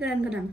godan-godan.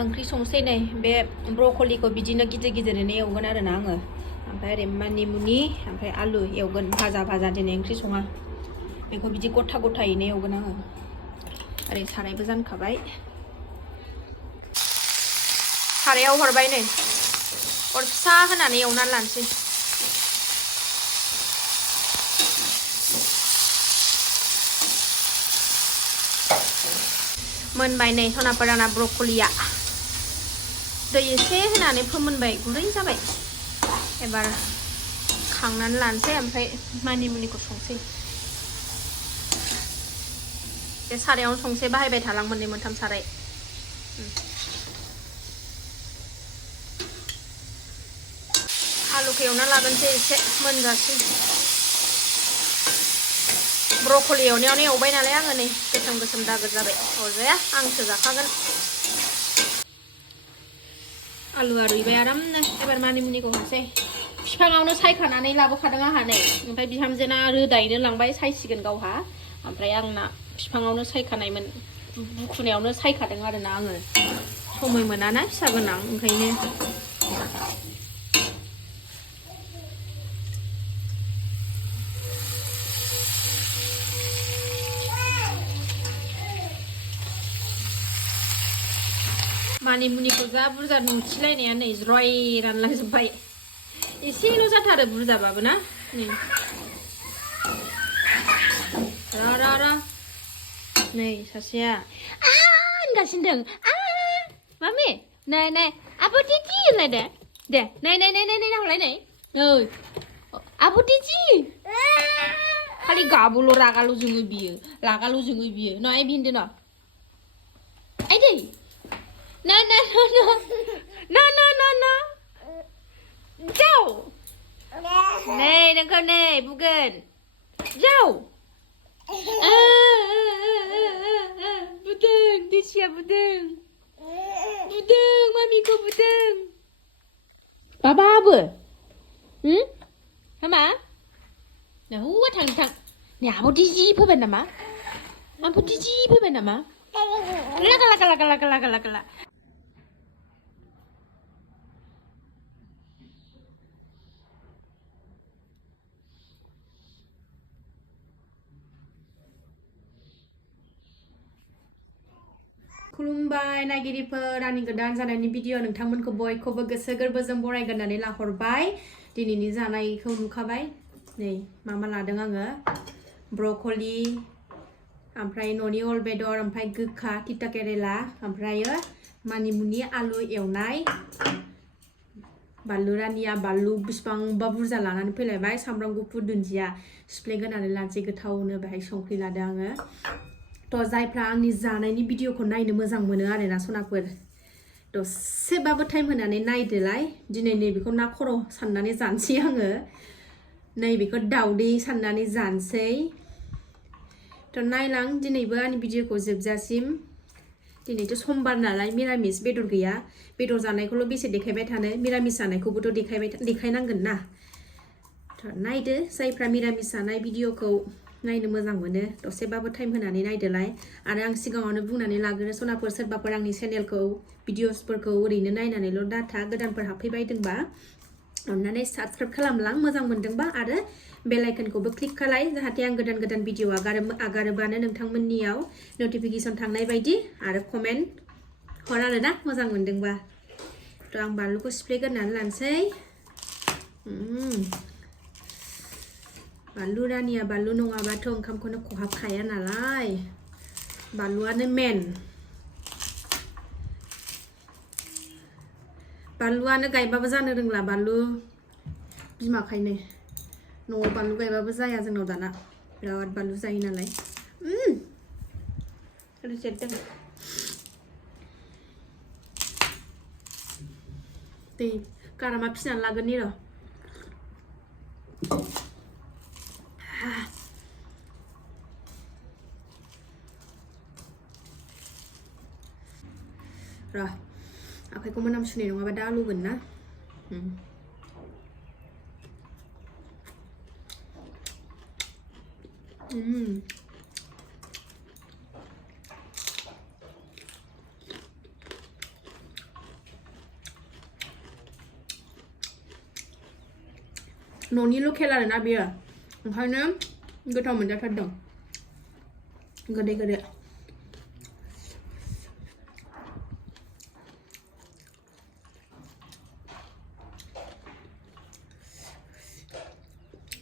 ओंख्रि संसै नै बे ब्रकलिखौ बिदिनो गिदिर-गिदिरैनो एवगोन आरो ना आङो ओमफ्राय ओरै मानिमुनि ओमफ्राय आलु एवगोन भाजा दिनै ओंख्रि सङा बेखौ बिदि गथा-गथायैनो एवगोन आङो ओरै सारायबो जानखाबाय सारायाव हरबाय नै अर फिसा होनानै एवनानै लानोसै मोनबाय नै सनाफोराना ब्रकलिया दै एसे होनानै फोमोनबाय गुरै जाबाय एबार खांनानै लानोसै ओमफ्राय मानिमुनिखौ संसै बे सारायावनो संसै बाहायबाय थालां मोननै मोनथाम साराय आलुखौ एवना लागोनसै एसे मोनजासिम ब्रकलि एवनायावनो एवबाय नालाय आङो नै गोसोम दागोर जाबाय अरजाया आंसो जाखागोन आलुआ रुइबाय आरामनो एबार मानिमुनिखौ हरसै बिफाङावनो सायखानानै लाबोखादों आंहा नै ओमफ्राय बिहामजोना रोदायैनो लांबाय सायसिगोन गावहा ओमफ्राय आंना बिफाङावनो सायखानायमोन बुखुनायावनो सायखादों आरोना आङो समय मोनाना फिसा गोनां ओंखायनो मानिमुनिखौ जा बुरजा नुथिलायनाया नै ज्रय रानलांजोब्बाय एसेल' जाथारो बुरजाबाबो ना नै र नै सासेया होनगासिनो दं मामि नै आब' टिटि होनलाय दे नै हरलाय नै आब' टिटि खालि गाबोल' रागाल' जोङो बियो न' आइ भिन्दो न' आइ दै No. Jauh. Nei, nengkau nei, bukan. Jauh. Budeng, dia siap budeng. Budeng, mami kau budeng. Bapa apa? Sama? Nah, huat tang. Ni apa diji apa nama? Apa diji apa nama? Laka. खुलुमबाय नायगिरिफोर आंनि गोदान जानायनि video नोंथांमोनखौ बयखौबो गोसो गोरबोजों बरायगोननानै लाहरबाय दिनैनि जानायखौ नुखाबाय नै मा लादों आङो ब्रकलि ओमफ्राय न'नि अल बेदर ओमफ्राय गोखा तिता केरेला ओमफ्राय मानिमुनि आलु एवनाय बानलु रानिया बानलु बिसिबांबा बुरजा लानानै फैलायबाय सामब्राम गुफुर दुन्दिया सिफ्लेगोनानै लानोसै गोथावनो बेहाय संख्रि लादों आङो थ' जायफ्रा आंनि जानायनि भिडिअखौ नायनो मोजां मोनो आरोना सनाफोर दसेबाबो टाइम होनानै नायदोलाय दिनै नैबेखौ ना खर' साननानै जानोसै आङो नैबेखौ दाउदै साननानै जानोसै थ' नायलां दिनैबो आंनि भिडिअखौ जोबजासिम दिनैथ' समबार नालाय मिरामिस बेदर गैया बेदर जानायखौल' बेसे देखायबाय थानो मिरामिस जानायखौबोथ' देखायनांगोन ना थ' नायदो जायफ्रा मिरामिस जानाय भिडिअखौ नायनो मोजां मोनो दसेबाबो टाइम होनानै नायदोलाय आरो आं सिगाङावनो बुंनानै लाग्रो सनाफोर सोरबाफोर आंनि चेनेलखौ भिडिअसफोरखौ ओरैनो नायनानैल' दाथा गोदानफोर हाबफैबायदोंबा अन्नानै साबस्क्राइब खालामलां मोजां मोनदोंबा आरो बेल आइकनखौबो क्लिक खालाय जाहाथे आं गोदान भिडिअ आगारोबानो नोंथांमोननियाव नटिफिकेसन थांनाय बायदि आरो कमेन्ट हर आरोना मोजां मोनदोंबा थ' आं बानलुखौ सिफ्लेग्रोनानै लानोसै बानलु रानिया बानलु नङाबाथ' ओंखामखौनो खहाबखाया नालाय बानलुआनो मेन बानलुआनो गायबाबो जानो रोंला बानलु बिमाखायनो न'आव बानलु गायबाबो जाया जोंनाव दाना बिराद बानलु जायो नालाय रेजेक्टदों दै गारामा फिसिनानै लागोननि र' आखाइखौ मोनामसुनाय नङाबा दा लुगोन ना न'नि लकेल आरोना बेयो ओंखायनो गोथाव मोनजाथारदों गोदै गोदै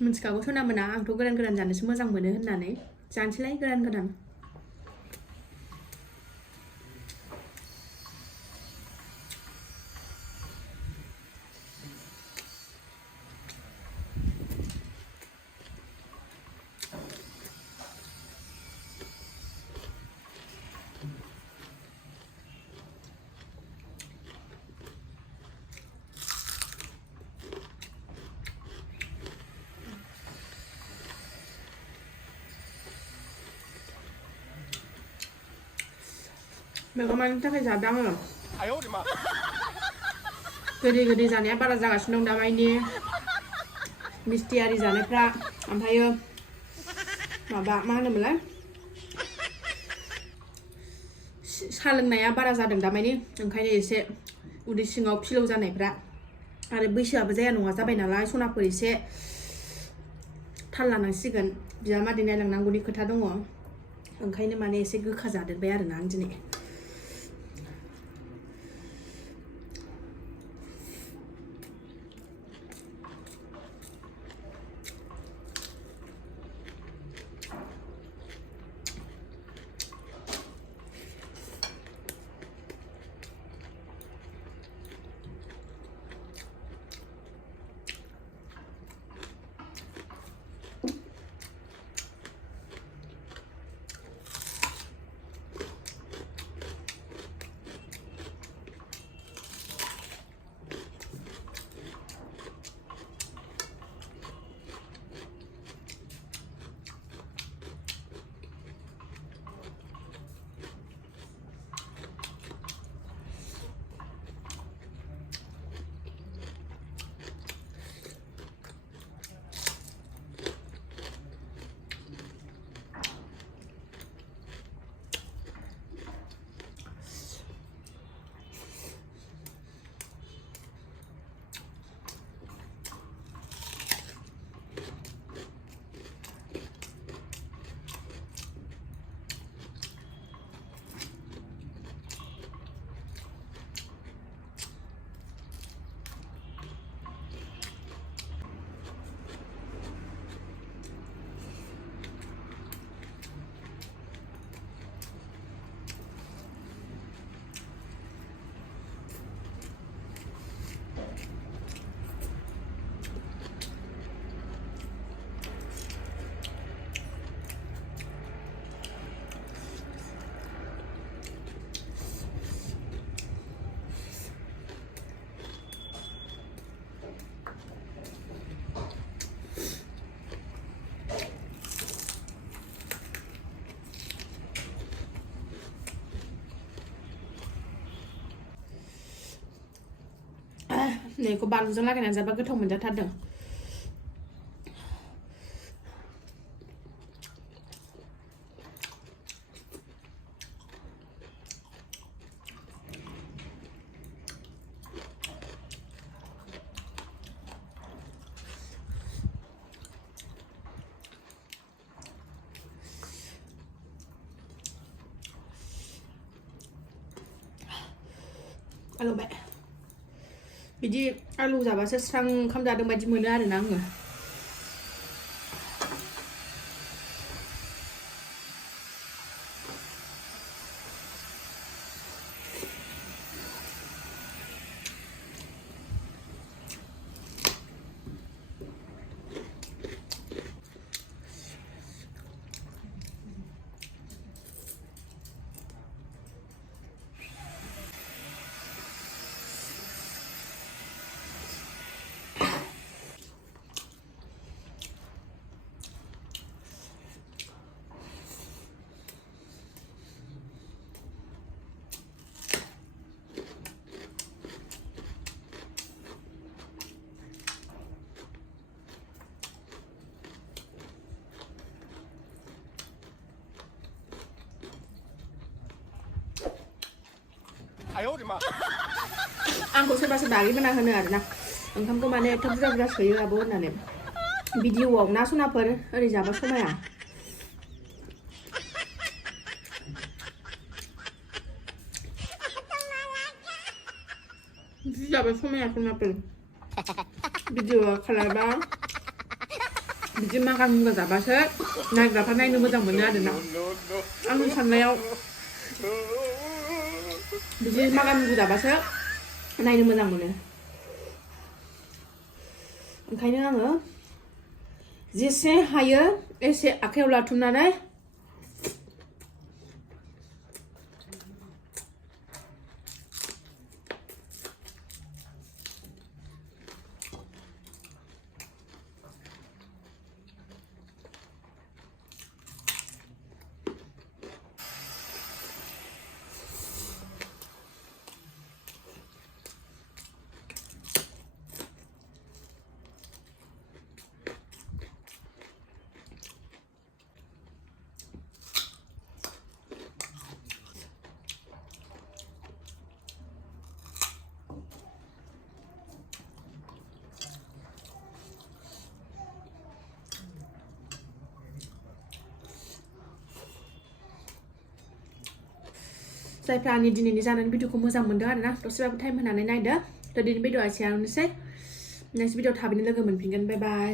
मिथिखागौ सना मोना आंथ' गोरान गोरान जानोसो मोजां मोनो होननानै जानोसैलाय गोरान गोरान बेखौ मानि थाखाय जादों आङो गोदै गोदै जानाया बारा जागासिनो दं दामानि मिस्टि आरि जानायफ्रा ओमफ्रायो माबा मा होनोमोनलाय सा लोंनाया बारा जादों दामानि ओंखायनो एसे उदै सिङाव फिलौ जानायफ्रा आरो बैसोआबो जाया नङा जाबाय नालाय सनाफोर एसे थाल लानांसिगोन बिजामादै नायलांनांगौनि खोथा दङ ओंखायनो माने एसे गोखा जादेरबाय आरोना आं दिनै नैखौ बानलुजों लागायनानै जाबा गोथाव मोनजाथारदों आलौबाय बिदि आलु जाबासो स्रां ओंखाम जादों बायदि मोनो आरोना आङो आंखौ सोरबा सोरबा ओरैबायदि होनो आरोना ओंखामखौ माने एथ' बुरजा बुरजा सोयो आब' होननानै भिडिअ'आव ना सनाफोर ओरै जाबा समाया जाबा समाया सनाफोर भिडिअ'आ खालायबा बिदि मागान मुगा जाबासो नायग्राफ्रा नायनो मोजां मोनो आरोना आंनि साननायाव बिदि मागान मुगा जाबासो नायनो मोजां मोनो ओंखायनो आङो जेसे हायो एसे आखायाव लाथुमनानै जायफ्रा आंनि दिनैनि जानायनि भिडिअखौ मोजां मोनदों आरोना दसेबाबो टाइम होनानै नायदो थ' दिनै भिडिअआ एसेयावनोसै नेक्स्ट भिडिअ थाबैनो लोगो मोनफिनगोन बाय बाय